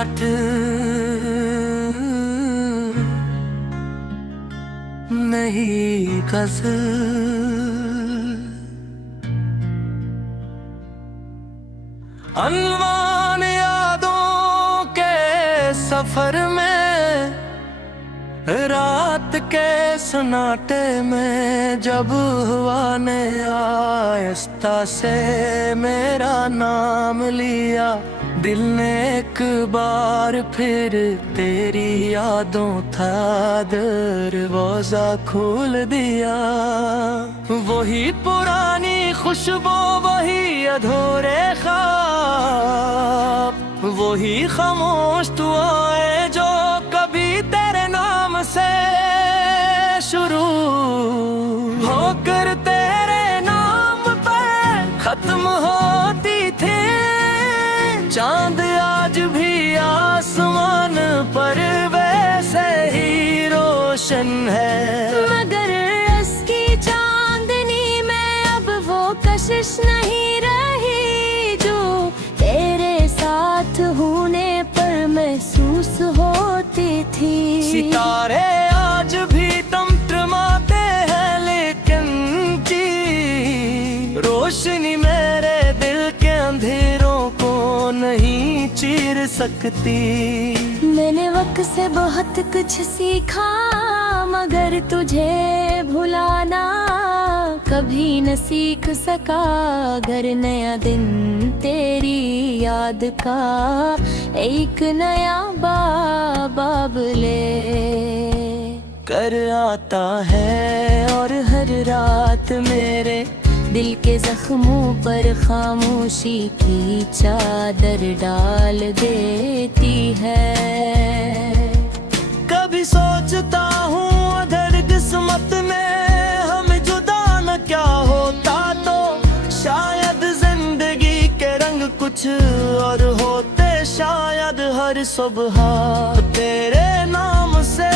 काट नहीं गज़ल। अनवान यादों के सफर में रात के सन्नाटे में जब हुआ ने आहिस्ता से मेरा नाम लिया, दिल ने एक बार फिर तेरी यादों था दरवाजा खोल दिया। वही पुरानी खुशबू, वही अधूरे ख्वाब, वही खामोश दुआएं जो कभी तेरे नाम से शुरू होकर तेरे नाम पर खत्म होती थी। चांद आज भी आसमान पर वैसे ही रोशन है, मगर उसकी चांदनी में अब वो कशिश नहीं रही जो तेरे साथ होने पर महसूस होती थी। सितारे आज भी टिमटिमाते हैं, लेकिन की रोशनी मेरे दिल के अंधेरों को नहीं चीर सकती। मैंने वक्त से बहुत कुछ सीखा, मगर तुझे भुलाना कभी न सीख सका। अगर नया दिन तेरी याद का एक नया बाब ले कर आता है, और हर रात मेरे दिल के जख्मों पर खामोशी की चादर डाल देती है। कभी सोचता हूँ अगर किस्मत में हमें जुदा न क्या होता, तो शायद जिंदगी के रंग कुछ और होते। शायद हर सुबह तेरे नाम से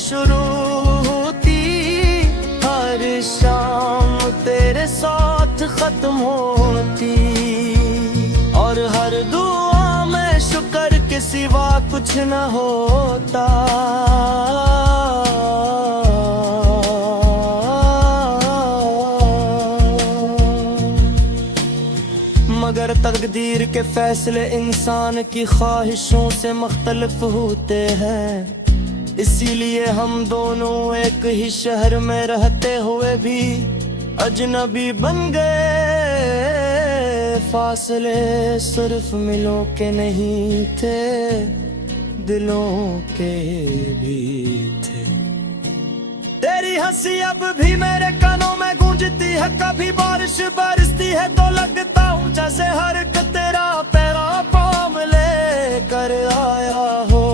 शुरू होती, हर शाम तेरे साथ खत्म होती, और हर दुआ में शुक्र के सिवा कुछ न होता। मगर तकदीर के फैसले इंसान की ख्वाहिशों से मुख्तलिफ होते हैं, इसीलिए हम दोनों एक ही शहर में रहते हुए भी अजनबी बन गए। फासले सिर्फ मिलों के नहीं थे, दिलों के भी थे। तेरी हंसी अब भी मेरे कानों में गूंजती है, कभी बारिश बरसती है तो लगता हूँ जैसे हर एक तेरा पैरा पाम ले कर आया हो।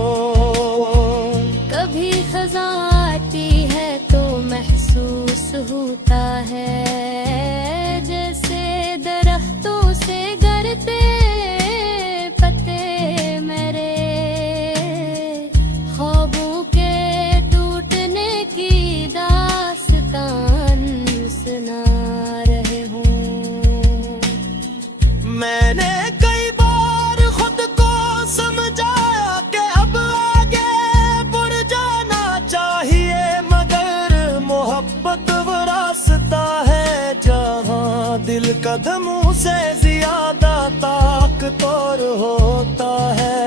कभी खज़ां आती है तो महसूस होता है जैसे दरख्तों से गिरते पत्ते मेरे, ख्वाबों के टूटने की दास्तान सुना रहे हूँ। मैंने कई बार खुद को समझाया कि अब आगे बढ़ जाना चाहिए, मगर मोहब्बत वो रास्ता है जहाँ दिल कदमों से ज्यादा ताकतवर होता है।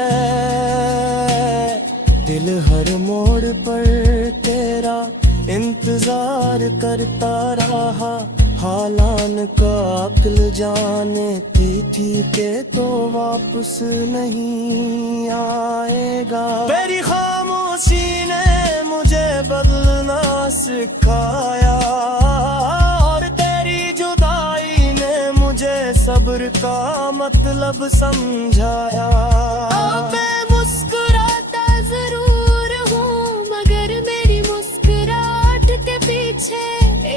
दिल हर मोड़ पर तेरा इंतजार करता रहा, हालान का अक्ल जानती थी के तो वापस नहीं आएगा। तेरी खामोशी ने मुझे बदलना सिखाया, और तेरी जुदाई ने मुझे सब्र का मतलब समझाया। मैं मुस्कुराता जरूर हूँ, मगर मेरी मुस्कुराहट के पीछे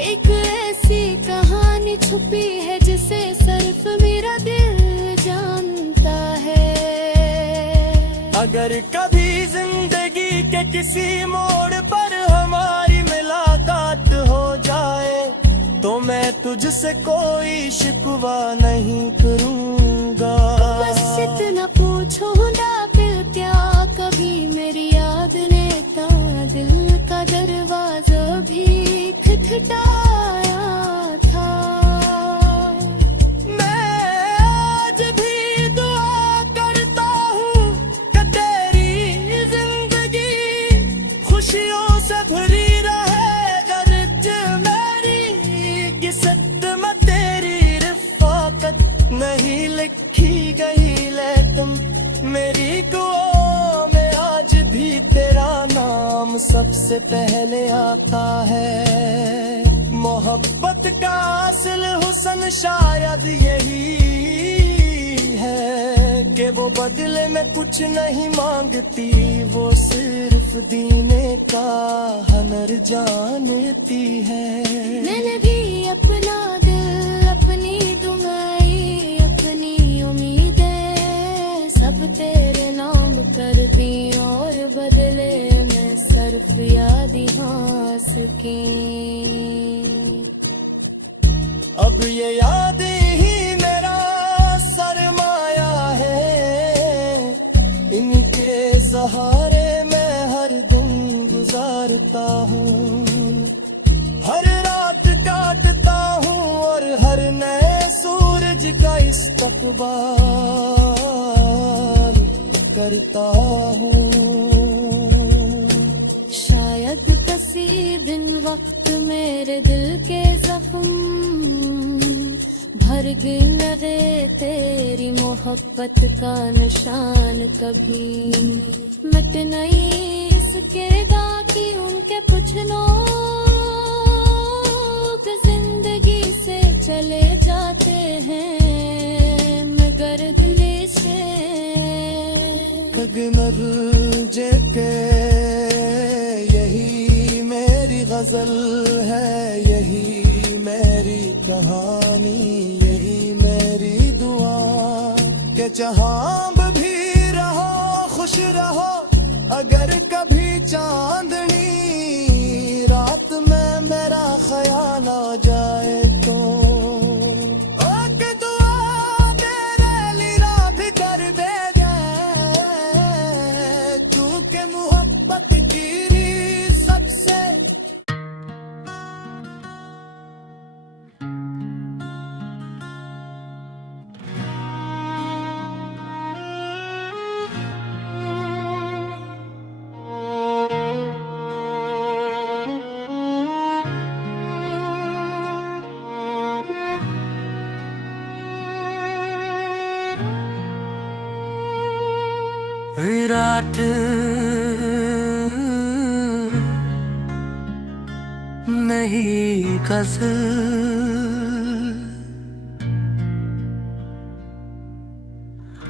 एक ऐसी कहानी छुपी है जिसे सिर्फ मेरा दिल जानता है। अगर कभी जिंदगी के किसी मोड़ पर हमारी मुलाकात हो जाए, तो मैं तुझसे कोई शिकवा नहीं करूँगा। बस इतना पूछो ना, दिल क्या मिटाया था। मैं आज भी दुआ करता हूँ कि तेरी जिंदगी खुशियों से भरी रहे। गर्ज मेरी किस्मत में तेरी रिफ़ाकत नहीं लिखी गई, लेकिन मेरी दुआओं में आज भी तेरा नाम सबसे पहले आता है। मोहब्बत का असल हुस्न शायद यही है कि वो बदले में कुछ नहीं मांगती, वो सिर्फ दीने का हुनर जानती है। मैंने भी अपना दिल, अपनी दुआएं, अपनी उम्मीदें सब तेरे नाम कर दी, और बदले में सिर्फ यादी हास की। अब ये यादें ही मेरा सरमाया है, इनके सहारे मैं हर दिन गुजारता हूँ। हर रात काटता हूँ और हर नए सूरज का इस्तकबाल करता हूँ। शायद किसी दिन वक्त मेरे दिल के जख्म भर गई न रे, तेरी मोहब्बत का निशान कभी मिट नहीं सकेगा कि उनके कुछ लोग जिंदगी से चले जाते हैं मगर दिल से। गगनर जेके यही मेरी गजल है, यही मेरी कहानी, यही मेरी दुआ के जहां भी रहो खुश रहो। अगर कभी चांदनी रात में मेरा ख्याल आ जाए तो दुआ मेरे लिए भी कर देगा, क्योंकि मोहब्बत की सबसे विराट नहीं गजल,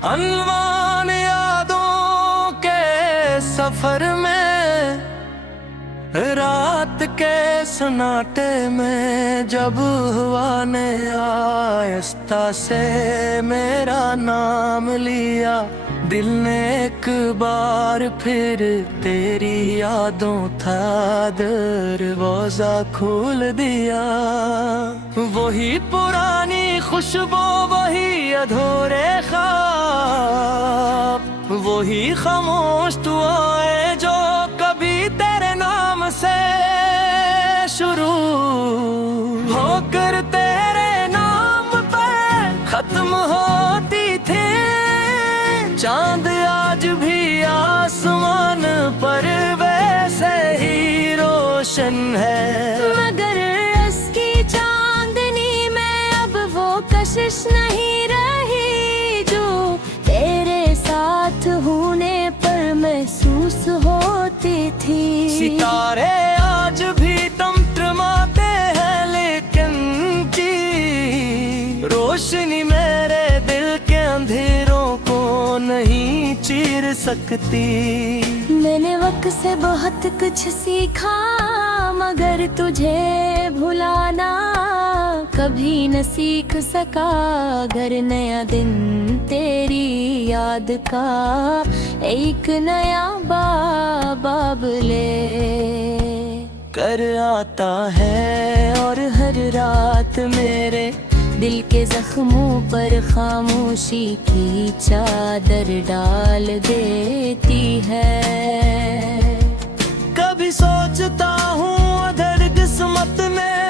अनवान यादों के सफर में, रात के सन्नाटे में जब हवा ने आहिस्ता से मेरा नाम लिया, दिल ने एक बार फिर तेरी यादों था दरवाजा खोल दिया। वही पुरानी खुशबू, वही अधूरे ख्वाब, वही खामोश दुआएं जो कभी तेरे नाम से शुरू होकर तेरे नाम पर खत्म होती थी। चांद आज भी आसमान पर वैसे ही रोशन है, मगर इसकी चांदनी में अब वो कशिश नहीं रही जो तेरे साथ होने पर महसूस होती थी। सितारे आज भी टिमटिमाते हैं, लेकिन की रोशनी मेरे दिल के अंधेरों को नहीं चीर सकती। मैंने वक्त से बहुत कुछ सीखा, मगर तुझे भुलाना कभी न सीख सका। अगर नया दिन तेरी याद का एक नया बाब ले कर आता है, और हर रात मेरे दिल के जख्मों पर खामोशी की चादर डाल देती है। कभी सोचता हूँ अधर किस्मत में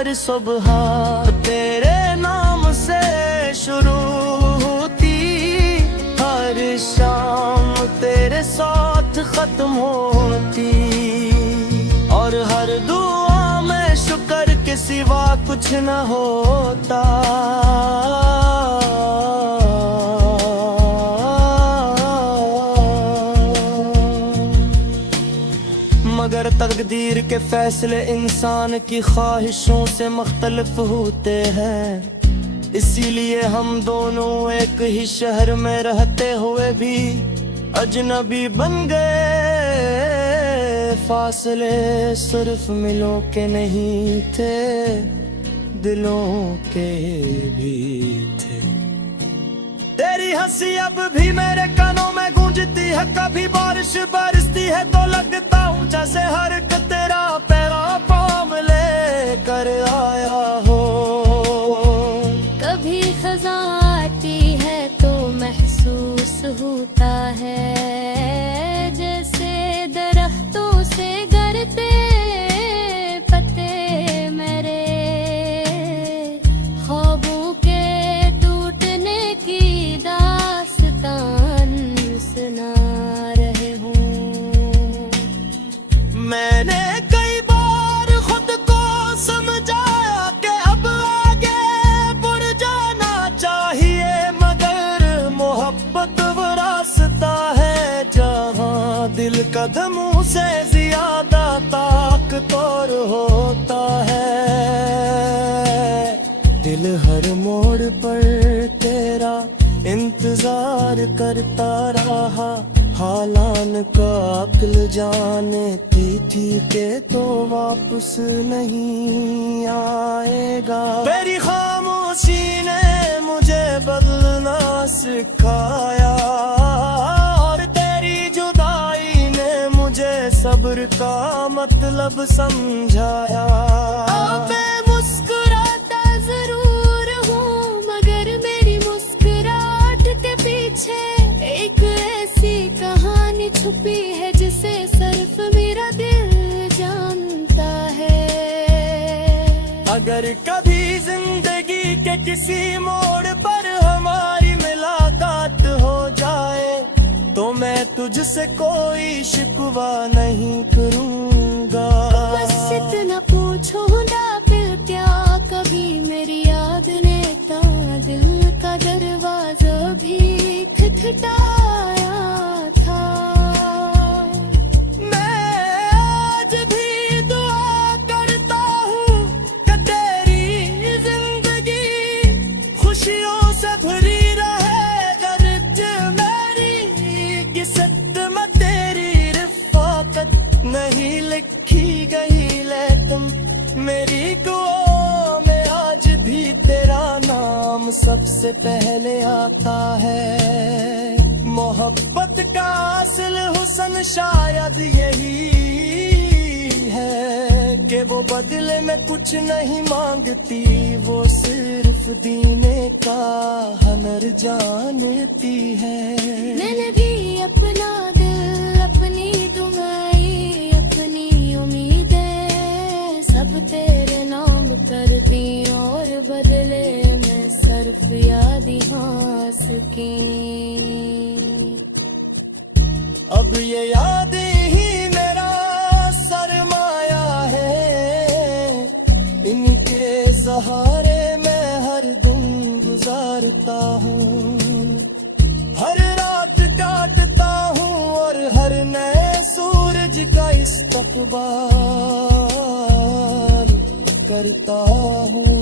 हर सुबह तेरे नाम से शुरू होती, हर शाम तेरे साथ खत्म होती, और हर दुआ में शुक्र के सिवा कुछ न होता। मगर तकदीर के फैसले इंसान की ख्वाहिशों से मुख्तलिफ होते हैं, इसीलिए हम दोनों एक ही शहर में रहते हुए भी अजनबी बन गए। फासले सिर्फ मिलों के नहीं थे, दिलों के भी थे। तेरी हंसी अब भी मेरे कानों में गूंजती है, कभी बारिश बरसती है तो लगता हूँ जैसे हर एक तेरा पैगाम ले कर आया हो। कभी खज़ां आती है तो महसूस होता है, जैसे दरख्तों से गिरते पत्ते मेरे, ख्वाबों के टूटने की दास्तान सुना रहे हूँ। मैंने कई बार खुद को समझाया कि अब आगे बढ़ जाना चाहिए, मगर मोहब्बत वो रास्ता है जहाँ दिल कदमों से ज्यादा ताकतवर होता है। दिल हर मोड़ पर तेरा इंतजार करता रहा, हालान का अक्ल जानती थी कि तो वापस नहीं आएगा। तेरी खामोशी ने मुझे बदलना सिखाया, और तेरी जुदाई ने मुझे सब्र का मतलब समझाया। मैं मुस्कुराता जरूर हूँ, मगर मेरी मुस्कुराहट के पीछे एक ऐसी कहानी छुपी है जिसे सिर्फ मेरा दिल जानता है। अगर कभी जिंदगी के किसी मोड़ पर हमारी मुलाकात हो जाए, तो मैं तुझसे कोई शिकवा नहीं करूँगा। बस इतना पूछो ना फिर क्या कभी मेरी याद ने दिल का दरवाजा भी खटखटाया था। मैं आज भी दुआ करता हूँ कि तेरी जिंदगी खुशियों से भरी रहे, गर्ज मेरी किस्मत में तेरी रिफ़ाक़त नहीं लिखी गई, लेकिन मेरी दुआ में आज भी तेरा नाम सबसे पहले आता है। मोहब्बत का असल हुस्न शायद यही है कि वो बदले में कुछ नहीं मांगती, वो सिर्फ देने का हुनर जानती है। मैंने भी अपना दिल, अपनी दुआएं, अपनी उम्मीदें सब तेरे नाम कर दी, और बदले में सिर्फ याद हाँस की। अब ये यादें ही मेरा सरमाया है, इनके सहारे मैं हर दिन गुजारता हूँ, हर रात काटता हूँ और हर नए सूरज का इस्तकबाल करता हूँ।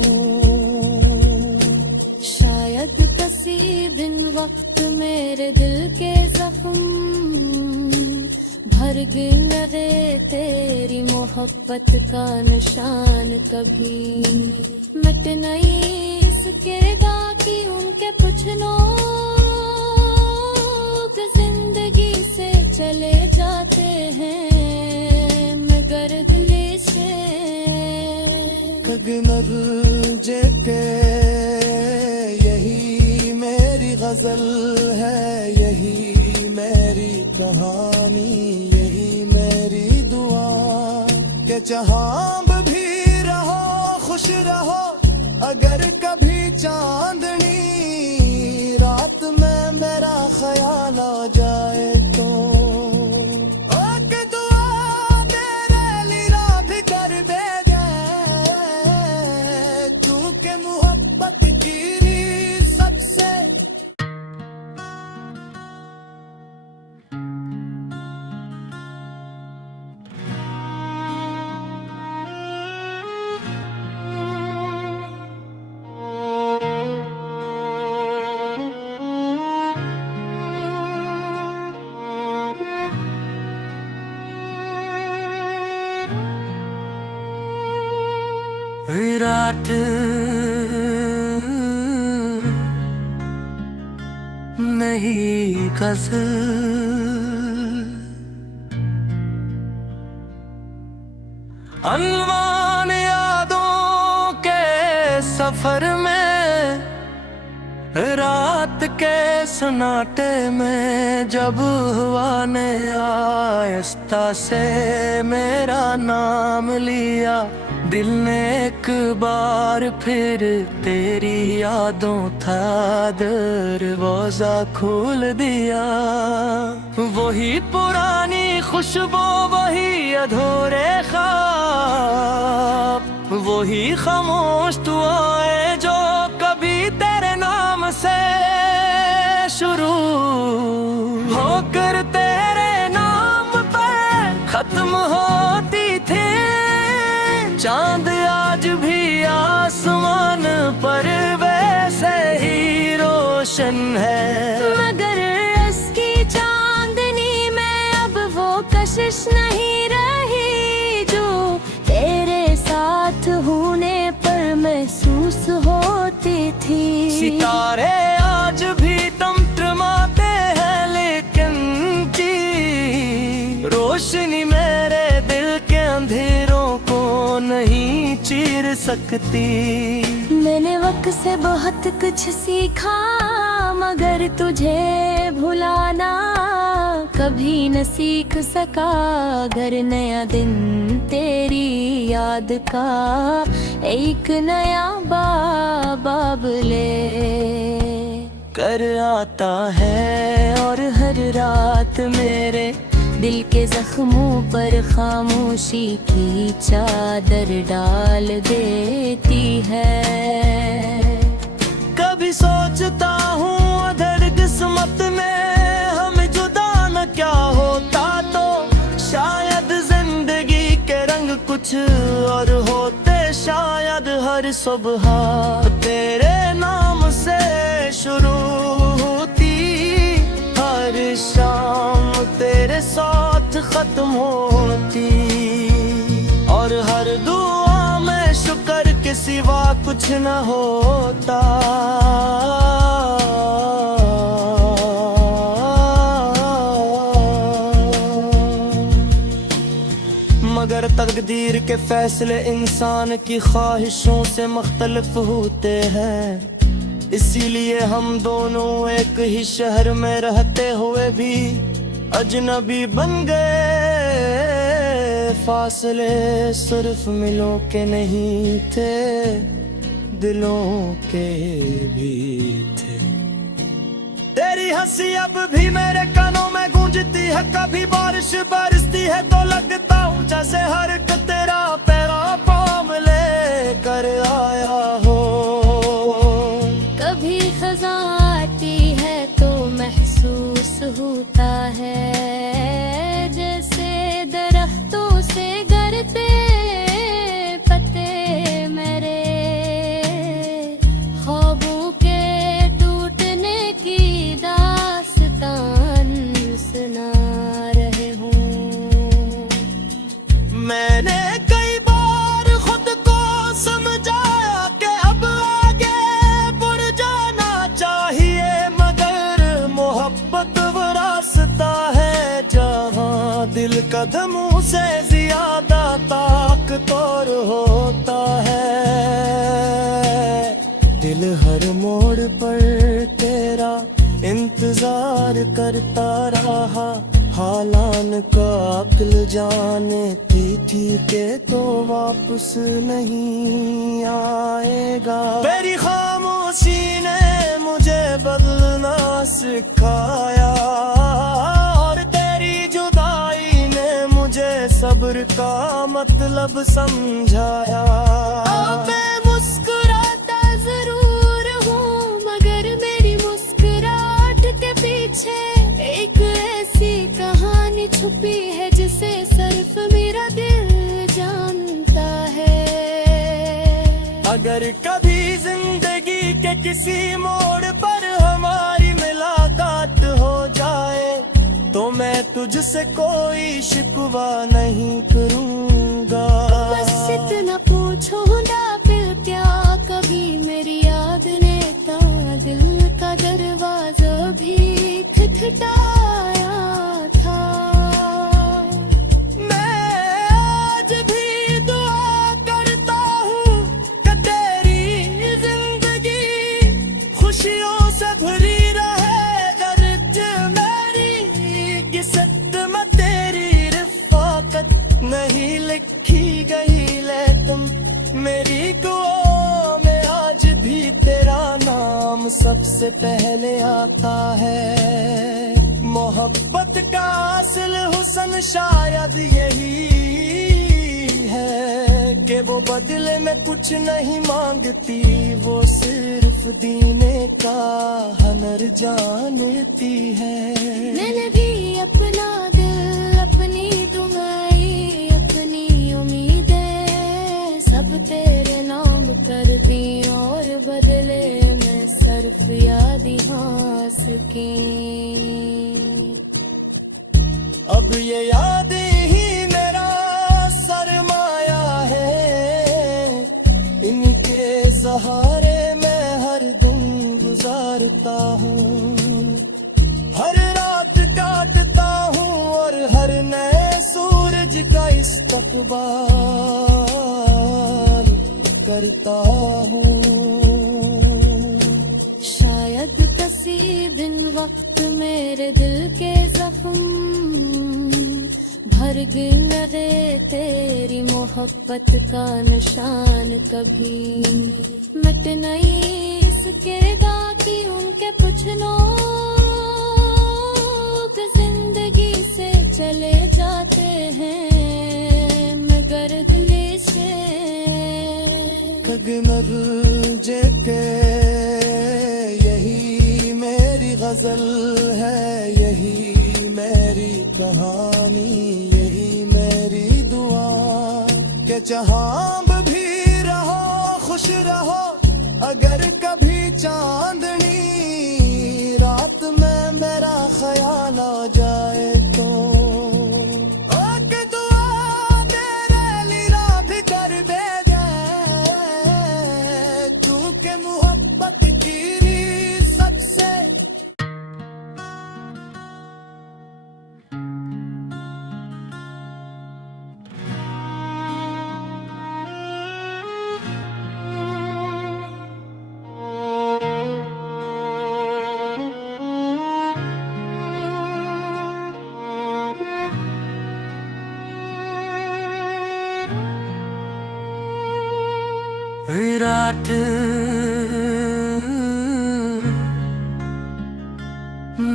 शायद किसी दिन वक्त मेरे दिल के जख्म भर गए, तेरी मोहब्बत का निशान कभी मिट नहीं सकेगा कि उनके कुछ लोग जिंदगी से चले जाते हैं मगर दिल से। गगनग जेके यही मेरी गजल है, यही मेरी कहानी, यही मेरी दुआ के जहां भी रहो खुश रहो अगर कभी चांदनी रात में मेरा ख्याल आ जाए तो ओके दुआ तेरे लिए भी कर देंगे क्योंकि मोहब्बत की रीत सबसे विराट नहीं गज़ल अनवान यादों के सफर में रात के सन्नाटे में जब हुआ ने आहिस्ता से मेरा नाम लिया दिल ने एक बार फिर तेरी यादों था दरवाजा खोल दिया वही पुरानी खुशबू वही अधूरे ख्वाब वही खामोश दुआएं जो कभी तेरे नाम से शुरू होकर तेरे नाम पर खत्म होती थी चांद आज भी आसमान पर वैसे ही रोशन है मगर इसकी चांदनी में अब वो कशिश नहीं रही जो तेरे साथ होने पर महसूस होती थी सितारे आज भी टिमटिमाते हैं लेकिन की रोशनी मेरे दिल के अंधेरों को नहीं चीर सकती मैंने वक्त से बहुत कुछ सीखा मगर तुझे भुलाना कभी न सीख सका अगर नया दिन तेरी याद का एक नया बाब ले कर आता है और हर रात मेरे दिल के जख्मों पर खामोशी की चादर डाल देती है कभी सोचता हूँ अगर किस्मत में हमें जुदा न क्या होता तो शायद जिंदगी के रंग कुछ और होते शायद हर सुबह तेरे नाम से शुरू होती हर शाम तेरे साथ खत्म होती और हर दुआ में शुक्र के सिवा कुछ न होता मगर तकदीर के फैसले इंसान की ख्वाहिशों से मुख्तलिफ होते हैं इसीलिए हम दोनों एक ही शहर में रहते हुए भी अजनबी बन गए फासले सिर्फ मिलों के नहीं थे दिलों के भी थे तेरी हंसी अब भी मेरे कानों में गूंजती है कभी बारिश बरसती है तो लगता हूँ जैसे हर एक तेरा पैरा पाम ले कर आया हो कभी खज़ां आती है तो महसूस होता है जैसे दरख्तों से गिरते पत्ते मेरे ख्वाबों के टूटने की दास्तान सुना रहे हूँ मैंने कई बार खुद को समझाया कि अब आगे बढ़ जाना चाहिए मगर मोहब्बत वो रास्ता है जहाँ दिल कदमों से ज्यादा ताकतवर होता है दिल हर मोड़ पर तेरा इंतजार करता रहा हालान का अक्ल जानती थी के तो वापस नहीं आएगा। मेरी खामोशी ने मुझे बदलना सिखाया और तेरी जुदाई ने मुझे सब्र का मतलब समझाया। मैं मुस्कुराता जरूर हूँ मगर मेरी मुस्कुराहट के पीछे एक ऐसी कहानी छुपी है जिसे सिर्फ मेरा दिल जानता है। अगर कभी जिंदगी के किसी मोड़ पर हमारी मुलाकात हो जाए तो मैं तुझसे कोई शिकवा नहीं करूँगा। बस इतना पूछो ना फिर क्या कभी मेरी याद ने ता दिल का दरवाजा भी खटखटाया था। मैं आज भी दुआ करता हूँ कि तेरी जिंदगी खुशियों से भरी रहे। गर्ज मेरी किस्मत में तेरी रिफ़ाकत नहीं लिखी गई लेकिन मेरी दुआओं में आज भी तेरा नाम सबसे पहले आता है। मोहब्बत का असल हुस्न शायद यही है कि वो बदले में कुछ नहीं मांगती, वो सिर्फ देने का हुनर जानती है। मैंने भी अपना दिल अपनी दुआएं अपनी उम्मीदें सब तेरे नाम कर दी और बदले में सिर्फ याद हास की। अब ये याद ही मेरा सरमाया है, इनके सहारे मैं हर दिन गुजारता हूँ। हर रात काटता हूँ और हर नए सूरज का इस्तकबाल करता हूँ। शायद किसी दिन वक्त मेरे दिल के जख्म भर गए तेरी मोहब्बत का निशान कभी मिट नहीं सकेगा कि उनके कुछ लोग जिंदगी से चले जाते हैं मगर दिल से कगनर जेके यही मेरी गजल है, यही मेरी कहानी, यही मेरी दुआ के जहां भी रहो खुश रहो। अगर कभी चांदनी रात में मेरा ख्याल आ जाए तो दुआ तेरे लिए भी कर दे क्योंकि मोहब्बत की सबसे विराट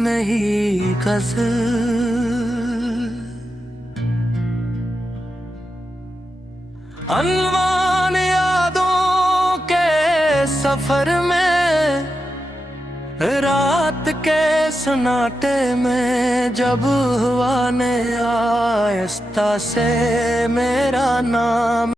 नहीं गजल अनवान यादों के सफर में रात के सन्नाटे में जब हवा ने आहिस्ता से मेरा नाम